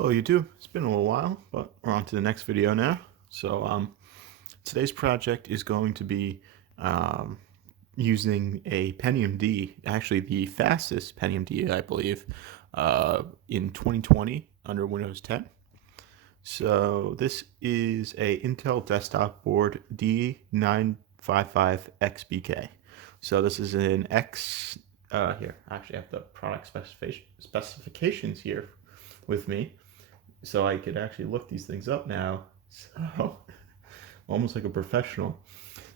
Hello YouTube, it's been a little while, but we're on to the next video now. Today's project is going to be um, using a Pentium D, actually the fastest Pentium D, I believe, in 2020 under Windows 10. So this is a Intel desktop board D955XBK. So this is an here, I actually have the product specifications here with me, so I could actually look these things up now. So almost like a professional.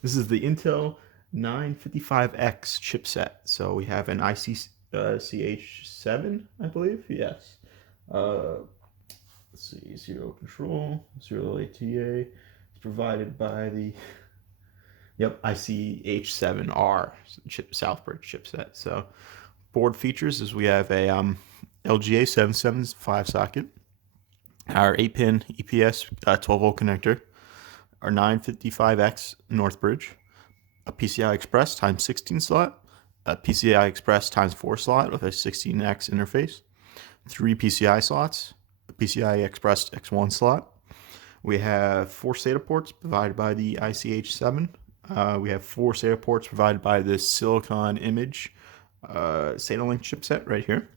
This is the Intel 955X chipset. So we have an ICCH7, I believe. Yes. Let's see, zero control, zero ATA. It's provided by the ICH7R Southbridge chipset. So board features is we have a LGA 775 socket, our 8-pin EPS 12-volt connector, our 955X Northbridge, a PCI Express times 16 slot, a PCI Express times 4 slot with a 16X interface, 3 PCI slots, a PCI Express X1 slot. We have 4 SATA ports provided by the ICH7. We have 4 SATA ports provided by the Silicon Image SATA Link chipset right here.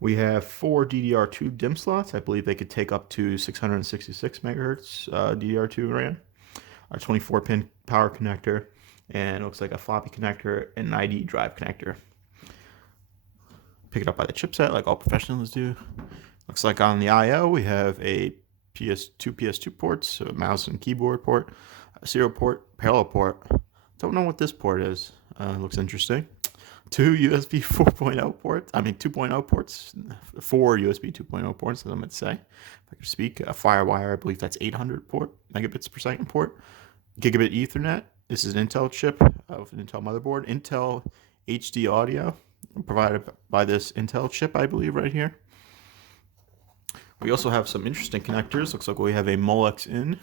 We have 4 DDR2 DIMM slots. I believe they could take up to 666 megahertz DDR2 RAM. Our 24-pin power connector, and it looks like a floppy connector and an ID drive connector. Pick it up by the chipset like all professionals do. Looks like on the I/O we have a PS2 ports, a mouse and keyboard port, a serial port, parallel port. Don't know what this port is. Looks interesting. 2 USB 4.0 ports. 2.0 ports. 4 USB 2.0 ports, as I meant to say. If I could speak. A FireWire, I believe that's 800 megabits per second port. Gigabit Ethernet. This is an Intel chip of an Intel motherboard. Intel HD audio provided by this Intel chip, I believe, right here. We also have some interesting connectors. Looks like we have a Molex in,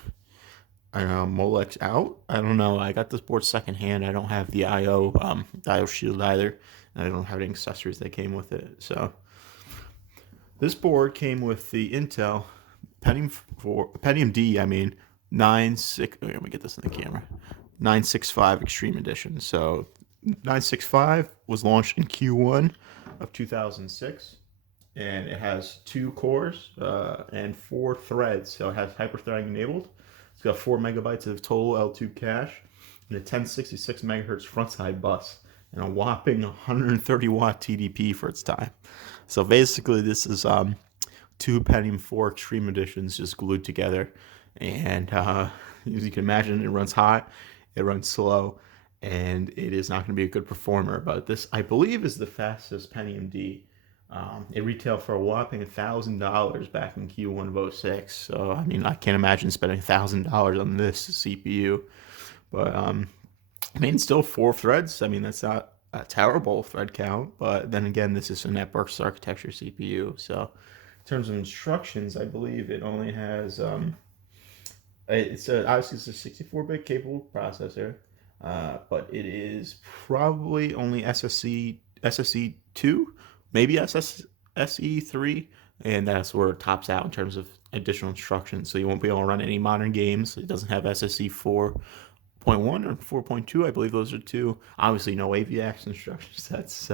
Molex out. I don't know. I got this board secondhand. I don't have the I/O shield either, and I don't have any accessories that came with it. So this board came with the Intel Pentium D. 96. Let me get this in the camera. 965 Extreme Edition. So 965 was launched in Q1 of 2006. And it has 2 cores and 4 threads. So it has hyper-threading enabled. It's got 4 megabytes of total L2 cache and a 1066 megahertz frontside bus and a whopping 130 watt TDP for its time. So basically, this is 2 Pentium 4 Extreme Editions just glued together. And as you can imagine, it runs hot, it runs slow, and it is not going to be a good performer. But this, I believe, is the fastest Pentium D. It retailed for a whopping $1,000 back in Q1 of 06. So, I can't imagine spending $1,000 on this CPU. But, still 4 threads. That's not a terrible thread count. But then again, this is a network architecture CPU. So, in terms of instructions, I believe it only has, obviously it's a 64-bit capable processor. But it is probably only SSE2. Maybe SSE3, and that's where it tops out in terms of additional instructions. So you won't be able to run any modern games. It doesn't have SSE 4.1 or 4.2. I believe those are 2. Obviously, no AVX instruction sets.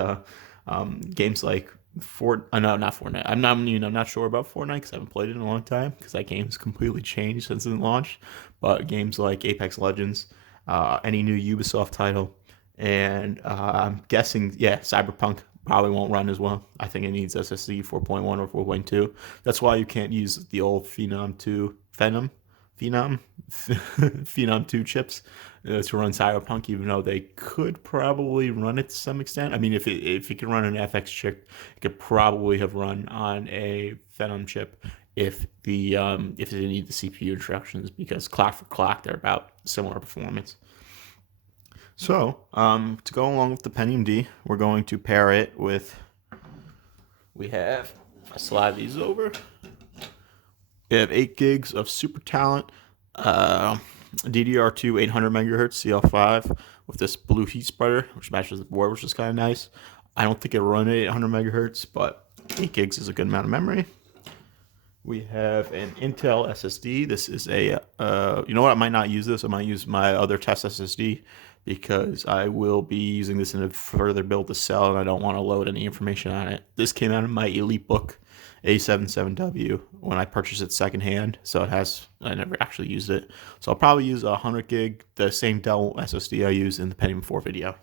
Games like not Fortnite. I'm not sure about Fortnite because I haven't played it in a long time because that game's completely changed since it launched. But games like Apex Legends, any new Ubisoft title, and I'm guessing, Cyberpunk probably won't run as well. I think it needs SSD 4.1 or 4.2. That's why you can't use the old Phenom 2 chips to run Cyberpunk, even though they could probably run it to some extent. If it could run an FX chip, it could probably have run on a Phenom chip if it didn't need the CPU instructions, because clock for clock they're about similar performance. So, to go along with the Pentium D, we're going to pair it with, I slide these over. We have 8 gigs of super talent, DDR2 800 megahertz CL5 with this blue heat spreader, which matches the board, which is kind of nice. I don't think it run at 800 megahertz, but 8 gigs is a good amount of memory. We have an Intel SSD. This is a, you know what? I might not use this. I might use my other test SSD because I will be using this in a further build to sell, and I don't want to load any information on it. This came out of my EliteBook A77W when I purchased it secondhand, so I never actually used it. So I'll probably use a 100 gig, the same Dell SSD I use in the Pentium 4 video.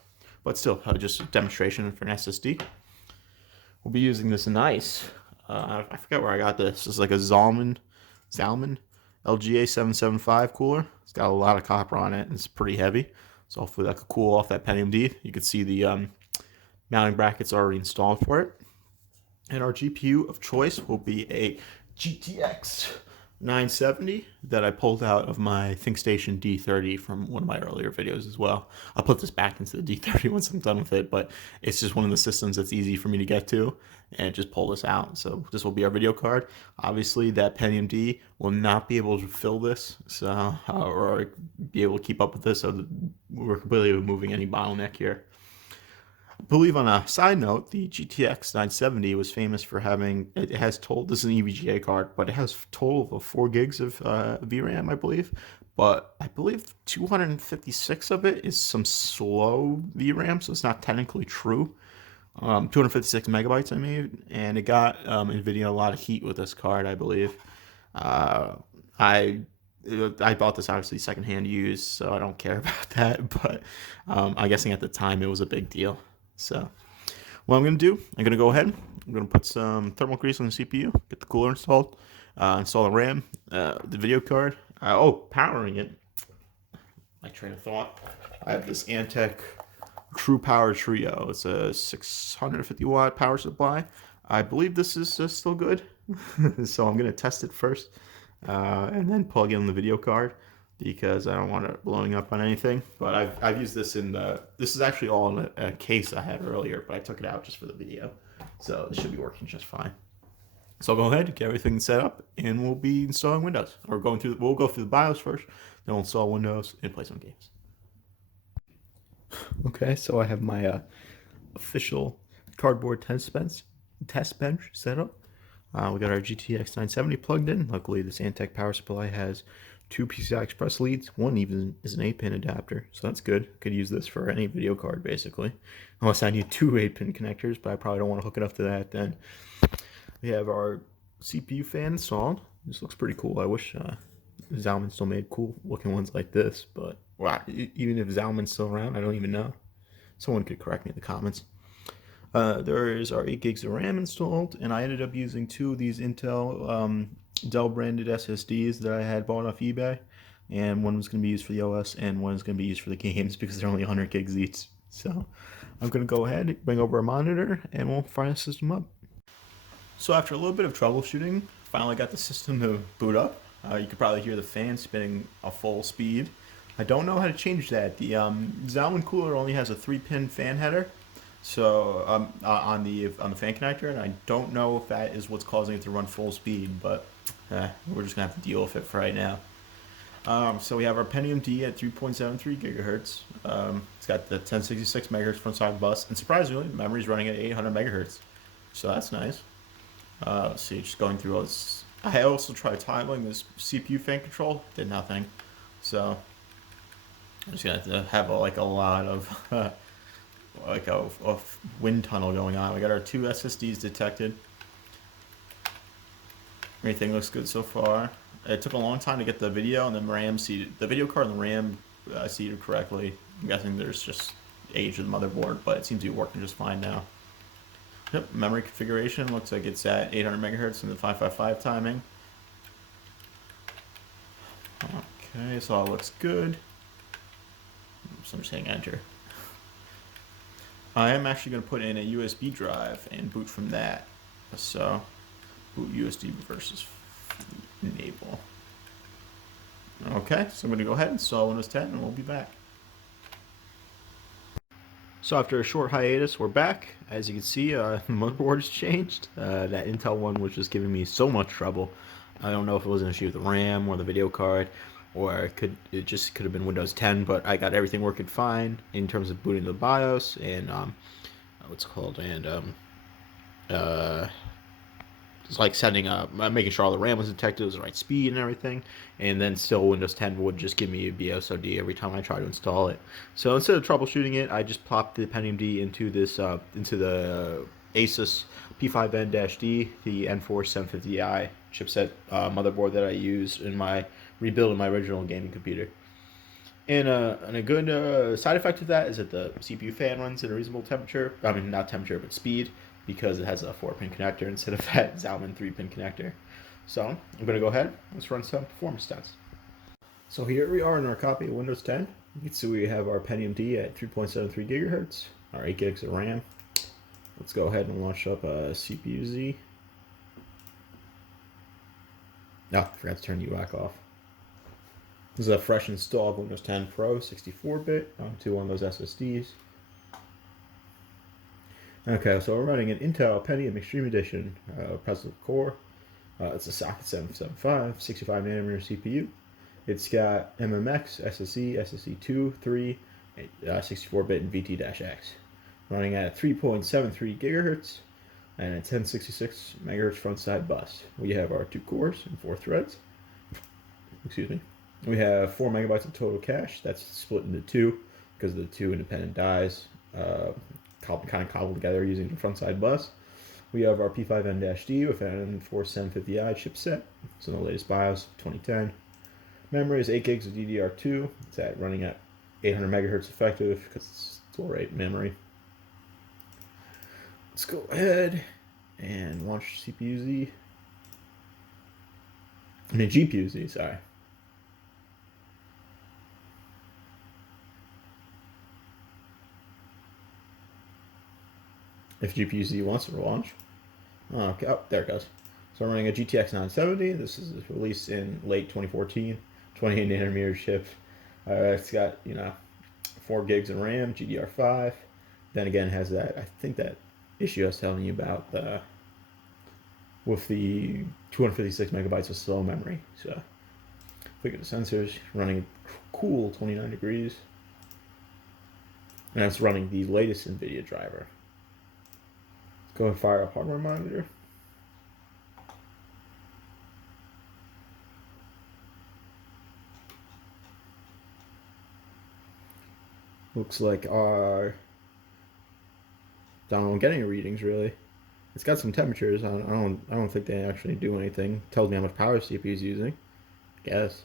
But still, just a demonstration for an SSD. We'll be using this nice. I forget where I got this. It's like a Zalman LGA 775 cooler. It's got a lot of copper on it, and it's pretty heavy. So hopefully that could cool off that Pentium D. You can see the mounting brackets already installed for it. And our GPU of choice will be a GTX 970 that I pulled out of my ThinkStation D30 from one of my earlier videos as well. I'll put this back into the D30 once I'm done with it, but it's just one of the systems that's easy for me to get to and just pull this out. So this will be our video card. Obviously that Pentium D will not be able to fill this, so or be able to keep up with this, so we're completely removing any bottleneck here. I believe on a side note, the GTX 970 was famous for having, it has total, this is an EVGA card, but it has total of 4 gigs of VRAM, I believe. But I believe 256 of it is some slow VRAM, so it's not technically true. 256 megabytes, I mean, and it got NVIDIA a lot of heat with this card, I believe. I bought this obviously secondhand used, so I don't care about that, but I'm guessing at the time it was a big deal. So what I'm going to do, I'm going to go ahead, I'm going to put some thermal grease on the CPU, get the cooler installed, install the RAM, the video card, powering it. My train of thought. I have this Antec True Power Trio. It's a 650 watt power supply. I believe this is still good, so I'm going to test it first and then plug in the video card, because I don't want it blowing up on anything. But I've used this in this is actually all in a case I had earlier, but I took it out just for the video. So it should be working just fine. So I'll go ahead, get everything set up, and we'll be installing Windows. We'll go through the BIOS first, then we'll install Windows and play some games. Okay, so I have my official cardboard test bench set up. We got our GTX 970 plugged in. Luckily, this Antec power supply has 2 PCI Express leads. One even is an 8-pin adapter, so that's good. Could use this for any video card, basically. Unless I need 2 8-pin connectors, but I probably don't want to hook it up to that then. We have our CPU fan installed. This looks pretty cool. I wish Zalman still made cool looking ones like this, but even if Zalman's still around, I don't even know. Someone could correct me in the comments. There is our 8 gigs of RAM installed, and I ended up using 2 of these Intel Dell branded SSDs that I had bought off eBay, and one was going to be used for the OS and one is going to be used for the games because they're only 100 gigs each. So I'm going to go ahead, bring over a monitor, and we'll fire the system up. So after a little bit of troubleshooting, finally got the system to boot up. You could probably hear the fan spinning at full speed. I don't know how to change that. The Zalman cooler only has a 3-pin fan header, so on the fan connector, and I don't know if that is what's causing it to run full speed, but we're just gonna have to deal with it for right now. So we have our Pentium D at 3.73 gigahertz. It's got the 1066 megahertz front side bus, and surprisingly, the memory's running at 800 megahertz, so that's nice. Let's see, just going through all this. I also tried toggling this CPU fan control, did nothing. So I'm just gonna have a lot of like a wind tunnel going on. We got our 2 SSDs detected. Everything looks good so far. It took a long time to get the video and the RAM seated, the video card and the RAM seated correctly. I'm guessing there's just age of the motherboard, but it seems to be working just fine now. Yep, memory configuration looks like it's at 800 megahertz in the 555 timing. Okay, so all looks good. So I'm just hitting enter. I am actually going to put in a USB drive and boot from that. So boot USB versus enable. Okay, so I'm going to go ahead and install Windows 10 and we'll be back. So after a short hiatus, we're back. As you can see, the motherboard has changed. That Intel one was just giving me so much trouble. I don't know if it was an issue with the RAM or the video card, or it just could have been Windows 10, but I got everything working fine in terms of booting the BIOS and Just like setting up, making sure all the RAM was detected, was the right speed and everything, and then still Windows 10 would just give me a BSOD every time I try to install it. So instead of troubleshooting it, I just plopped the Pentium D into this into the Asus P5N-D, the N4750i chipset motherboard that I used in my rebuild of my original gaming computer. And a good side effect of that is that the CPU fan runs at a reasonable temperature. I mean, not temperature, but speed, because it has a 4-pin connector instead of that Zalman 3-pin connector. So I'm going to go ahead. Let's run some performance tests. So here we are in our copy of Windows 10. You can see we have our Pentium D at 3.73 gigahertz, our 8 gigs of RAM. Let's go ahead and launch up CPU Z. No, I forgot to turn the UAC off. This is a fresh install of Windows 10 Pro 64-bit onto one of those SSDs. Okay, so we're running an Intel Pentium Extreme Edition processor core. It's a socket 775, 65 nanometer CPU. It's got MMX, SSE, SSE2, 3, 64-bit, and VT-X. Running at 3.73 gigahertz and a 1066 megahertz front side bus. We have our 2 cores and 4 threads. Excuse me. We have 4 megabytes of total cache. That's split into 2 because of the 2 independent dies kind of cobbled together using the front side bus. We have our P5N-D with an N4750i chipset. It's in the latest BIOS, 2010. Memory is 8 gigs of DDR2. It's running at 800 megahertz effective because it's dual rate memory. Let's go ahead and launch CPU-Z. I mean GPU-Z, sorry. If GPU-Z wants to launch. Oh, okay, oh, there it goes. So I'm running a GTX 970. This is released in late 2014, 28 nanometer chip. It's got 4 gigs of RAM, GDR5. Then again, it has that, I think that issue I was telling you about with the 256 megabytes of slow memory. So look at the sensors, running cool 29 degrees. And that's running the latest NVIDIA driver. Let's go and fire up hardware monitor. Looks like our don't get any readings really. It's got some temperatures. I don't think they actually do anything. It tells me how much power the CPU is using. I guess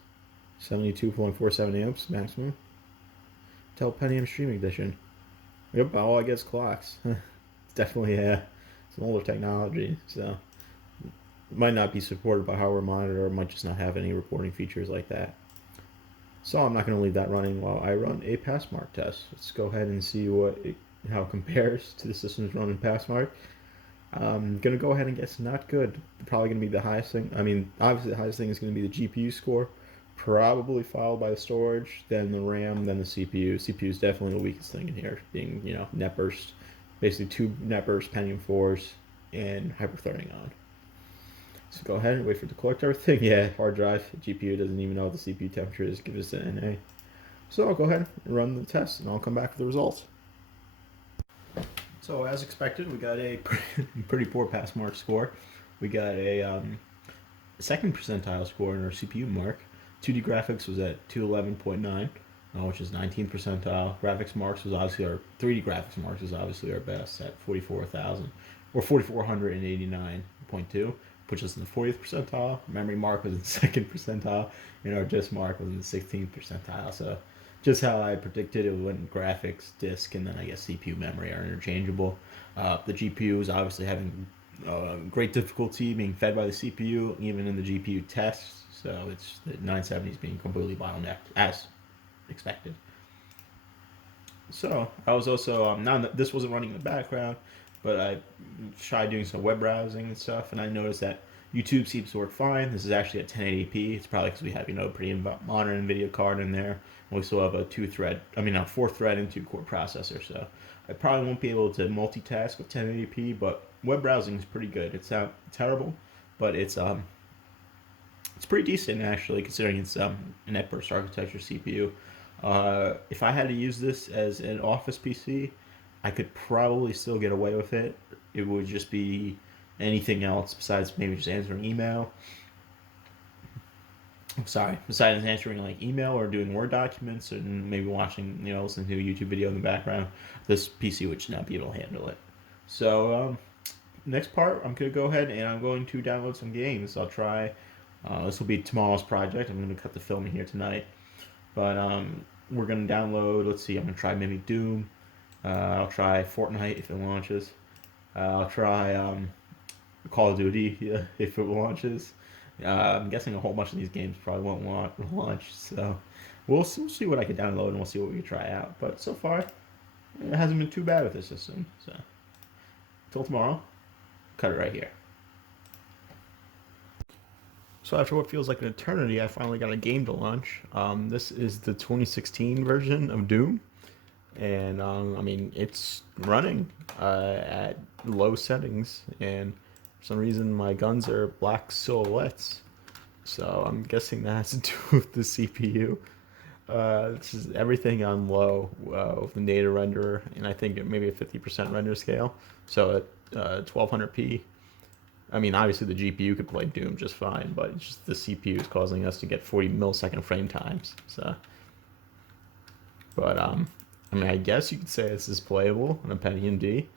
72.47 amps maximum. Intel Pentium Streaming Edition. Yep, all I get is clocks. It's definitely some older technology, so it might not be supported by hardware monitor, or might just not have any reporting features like that. So I'm not going to leave that running while I run a passmark test. Let's go ahead and see how it compares to the systems running passmark. I'm going to go ahead and guess not good. Probably going to be the highest thing. I mean, obviously the highest thing is going to be the GPU score, probably followed by the storage, then the RAM, then the CPU. CPU is definitely the weakest thing in here, being, net burst, basically 2 net burst Pentium 4s and hyperthreading on. So go ahead and wait for it to collect everything. Yeah, hard drive, GPU doesn't even know what the CPU temperature is, give us an NA. So I'll go ahead and run the test and I'll come back with the results. So as expected, we got a pretty poor pass mark score. We got a second percentile score in our CPU mark. 2D graphics was at 211.9, which is 19th percentile. Graphics marks was obviously 3D graphics marks was obviously our best at 44,000 or 4,489.2. Puts us in the 40th percentile. Memory mark was in the 2nd percentile, and our disk mark was in the 16th percentile. So just how I predicted it when graphics, disk, and then I guess CPU memory are interchangeable. The GPU is obviously having great difficulty being fed by the CPU, even in the GPU tests. So it's the 970 is being completely bottlenecked as expected. So I was also this wasn't running in the background, but I tried doing some web browsing and stuff, and I noticed that YouTube seems to work fine. This is actually at 1080p. It's probably because we have a pretty modern NVIDIA card in there, and we still have a 4-thread and 2-core processor. So I probably won't be able to multitask with 1080p, but web browsing is pretty good. It's not terrible, but it's pretty decent actually, considering it's a net burst architecture CPU. If I had to use this as an office PC, I could probably still get away with it. It would just be anything else besides maybe just answering email. Sorry, besides answering like email or doing Word documents and maybe watching, listening to a YouTube video in the background, this PC would just not be able to handle it. So next part, I'm gonna go ahead and I'm going to download some games. I'll try. This will be tomorrow's project. I'm gonna cut the film here tonight, but we're gonna download. Let's see. I'm gonna try maybe Doom. I'll try Fortnite if it launches. I'll try Call of Duty if it launches. I'm guessing a whole bunch of these games probably won't launch, so we'll see what I can download and we'll see what we can try out. But so far, it hasn't been too bad with this system. So until tomorrow, cut it right here. So after what feels like an eternity, I finally got a game to launch. This is the 2016 version of Doom, and I mean it's running at low settings, and for some reason my guns are black silhouettes. So I'm guessing that has to do with the CPU. This is everything on low with the native renderer, and I think maybe a 50% render scale. So at 1200p. I mean, obviously the GPU could play Doom just fine, but it's just the CPU is causing us to get 40 millisecond frame times. So, but I mean, I guess you could say this is playable on a Pentium D.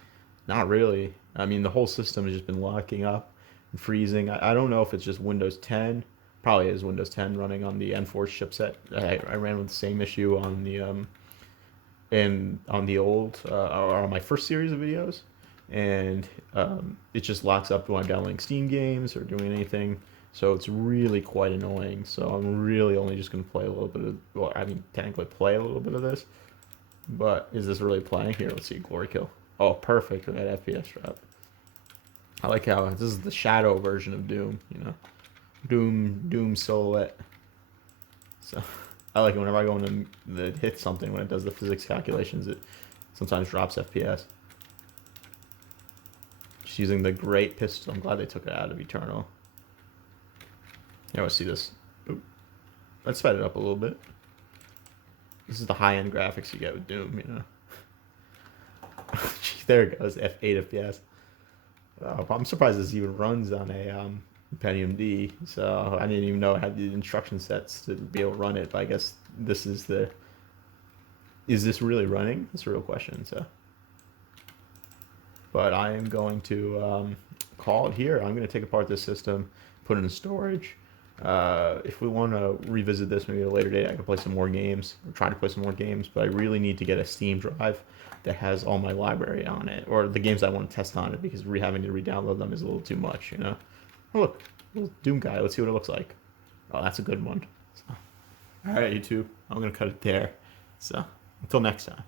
Not really. I mean, the whole system has just been locking up and freezing. I don't know if it's just Windows 10. Probably is Windows 10 running on the Enforce chipset. I ran with the same issue on the on the old or on my first series of videos, and it just locks up when I'm downloading Steam games or doing anything. So it's really quite annoying. So I'm really only just going to play a little bit of, well, I mean, technically play a little bit of this. But is this really playing? Here, let's see, Glory Kill. Oh, perfect with that FPS drop. I like how this is the shadow version of Doom, Doom silhouette. So I like it whenever I go into the hit something, when it does the physics calculations, it sometimes drops FPS. Just using the great pistol. I'm glad they took it out of Eternal. Yeah, let's see this. Oop. Let's sped it up a little bit. This is the high-end graphics you get with Doom, There it goes, F8 FPS. I'm surprised this even runs on a Pentium D, so I didn't even know it had the instruction sets to be able to run it, but I guess this is the... Is this really running? That's a real question, so... But I am going to call it here. I'm going to take apart this system, put it in storage. If we want to revisit this maybe at a later date, I can play some more games. I'm trying to play some more games, but I really need to get a Steam drive that has all my library on it, or the games I want to test on it, because having to re-download them is a little too much, Oh, look, little Doom guy. Let's see what it looks like. Oh, that's a good one. So, all right, YouTube. I'm going to cut it there. So, until next time.